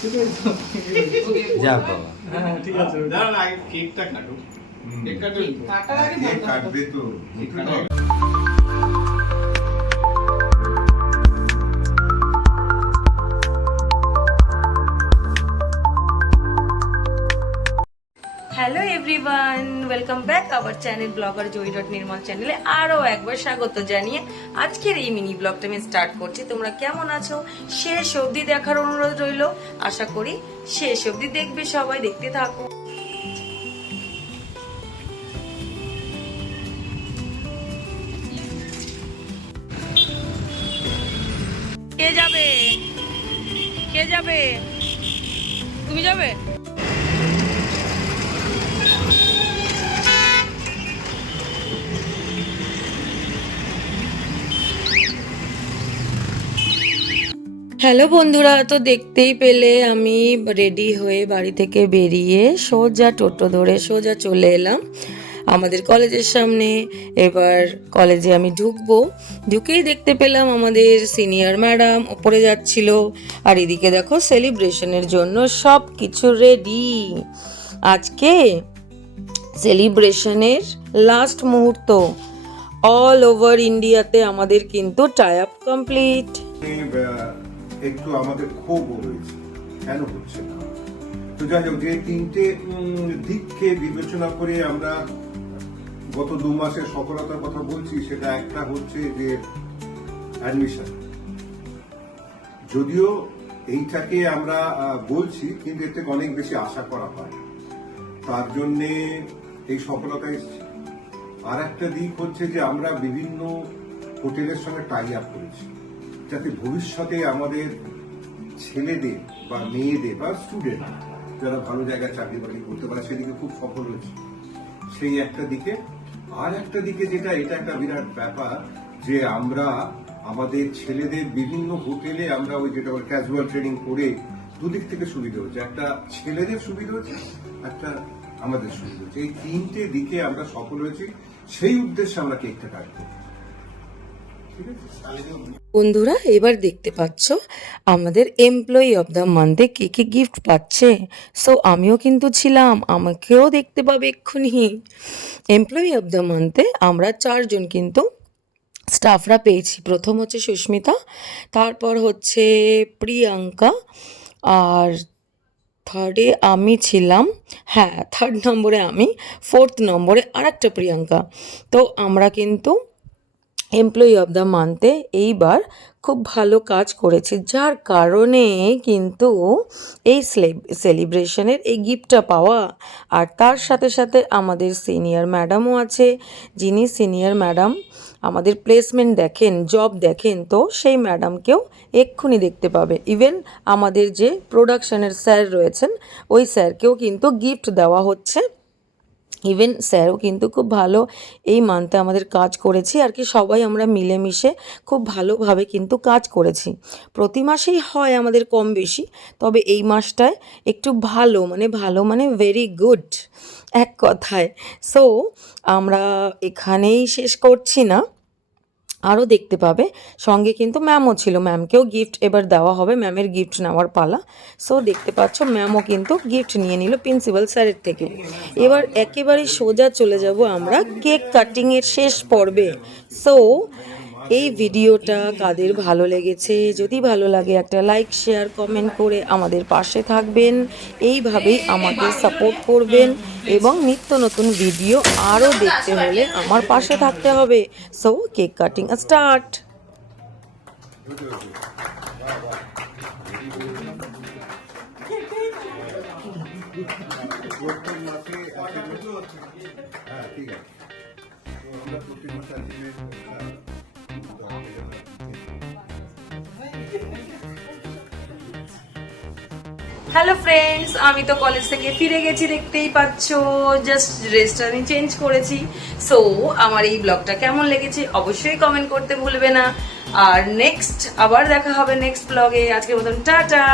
সেটাই তো। যাক বাবা হ্যাঁ ঠিক আছে দাঁড়ান আগে কেকটা কাটো কেক কাটো কাটার আগে কে বলতে হবে। কাটবে তো কেক একটু কাটো। তো- hello everyone welcome back our channel blogger Joy dot Nirmal চ্যানেলে আরও একবার স্বাগত জানিয়ে আজকের এই মিনি ব্লগটা আমি স্টার্ট করছি। তোমরা কেমন আছো? শেষ অবধি দেখার অনুরোধ রইল। আশা করি শেষ অবধি দেখবে সবাই, দেখতে থাকো। কে যাবে? কে যাবে? তুমি যাবে? হ্যালো বন্ধুরা, তো দেখতেই পেলে আমি রেডি হয়ে বাড়ি থেকে বেরিয়ে সোজা টোটো ধরে সোজা চলে এলাম আমাদের কলেজের সামনে। এবার কলেজে আমি ঢুকবো। ঢুকেই দেখতে পেলাম আমাদের সিনিয়র ম্যাডাম ওপরে যাচ্ছিল। আর এদিকে দেখো সেলিব্রেশনের জন্য সব কিছু রেডি। আজকে সেলিব্রেশনের লাস্ট মুহূর্ত। অল ওভার ইন্ডিয়াতে আমাদের কিন্তু টাই আপ কমপ্লিট একটু আমাদের ক্ষোভ রয়েছে। কেন হচ্ছে না? তো যাই হোক, যে তিনটে দিককে বিবেচনা করে আমরা গত দু মাসের সফলতার কথা বলছি, সেটা একটা হচ্ছে যে অ্যাডমিশন যদিও এইটাকে আমরা বলছি, কিন্তু এর থেকে অনেক বেশি আশা করা হয় তার জন্যে এই সফলতা এসছে। আর একটা দিক হচ্ছে যে আমরা বিভিন্ন হোটেলের সঙ্গে টাই আপ করেছি। যাতে ভবিষ্যতে আমাদের ছেলেদের বা মেয়েদের বা স্টুডেন্ট যারা ভালো জায়গায় চাকরি বাকরি করতে পারে, সেদিকে খুব সফল হয়েছে। সেই একটা দিকে। আর একটা দিকে যেটা, এটা একটা বিরাট ব্যাপার যে আমরা আমাদের ছেলেদের বিভিন্ন হোটেলে আমরা ওই যেটা ক্যাজুয়াল ট্রেনিং করে দুদিক থেকে সুবিধা হচ্ছে। একটা ছেলেদের সুবিধা হচ্ছে, একটা আমাদের সুবিধা হচ্ছে। এই তিনটে দিকে আমরা সফল হয়েছি। সেই উদ্দেশ্যে আমরা কেকটা কাটবো। বন্ধুরা, এবার দেখতে পাচ্ছ, আমাদের এমপ্লয়ি অফ দ্য মান্থে কে কে গিফট পাচ্ছে। সো আমিও কিন্তু ছিলাম, আমাকেও দেখতে পাবে এক্ষুনি। এমপ্লয়ি অফ দ্য মান্থে আমরা চারজন কিন্তু স্টাফরা পেয়েছি। প্রথম হচ্ছে সুস্মিতা, তারপর হচ্ছে প্রিয়াঙ্কা, আর থার্ডে আমি ছিলাম হ্যাঁ থার্ড নম্বরে আমি ফোর্থ নম্বরে আর একটা প্রিয়াঙ্কা। তো আমরা কিন্তু এমপ্লয়ি অফ দ্য মান্থে এইবার খুব ভালো কাজ করেছি। যার কারণে কিন্তু এই সেলিব্রেশনের এই গিফটটা পাওয়া। আর তার সাথে সাথে আমাদের সিনিয়র ম্যাডামও আছে। যিনি সিনিয়র ম্যাডাম আমাদের প্লেসমেন্ট দেখেন জব দেখেন, তো সেই ম্যাডামকেও এক্ষুনি দেখতে পাবে। ইভেন আমাদের যে প্রোডাকশনের স্যার রয়েছেন, ওই স্যারকেও কিন্তু গিফট দেওয়া হচ্ছে। ইভেন স্যারও কিন্তু খুব ভালো এই মান্থে আমাদের কাজ করেছি। আর কি সবাই আমরা মিলেমিশে খুব ভালোভাবে কিন্তু কাজ করেছি। প্রতি মাসেই হয় আমাদের কম বেশি, তবে এই মাসটায় একটু ভালো মানে ভালো মানে ভেরি গুড এক কথায়। সো আমরা এখানেই শেষ করছি না। আরও দেখতে পাবে। সঙ্গে কিন্তু ম্যামও ছিল। ম্যামকেও গিফট এবার দেওয়া হবে। ম্যামের গিফট নেওয়ার পালা। সো দেখতে পাচ্ছ ম্যামও কিন্তু গিফট নিয়ে নিল প্রিন্সিপাল স্যারের থেকে। এবার একেবারে সোজা চলে যাব আমরা কেক কাটিংয়ের শেষ পর্বে। সো এই ভিডিওটা কাদের ভালো লেগেছে? যদি ভালো লাগে একটা লাইক শেয়ার কমেন্ট করে আমাদের পাশে থাকবেন। এইভাবেই আমাকে সাপোর্ট করবেন এবং নিত্য নতুন ভিডিও আরও দেখতে হলে আমার পাশে থাকতে হবে। সো কেক কাটিং স্টার্ট হ্যাঁ ঠিক আছে। আমরা প্রত্যেক মাসে হ্যালো ফ্রেন্ডস আমি তো কলেজ থেকে ফিরে গেছি, দেখতেই পাচ্ছ। জাস্ট ড্রেসটা আমি চেঞ্জ করেছি। সো আমার এই ব্লগটা কেমন লেগেছে অবশ্যই কমেন্ট করতে ভুলবে না। আর নেক্সট আবার দেখা হবে নেক্সট ব্লগে আজকের মতন, টাটা!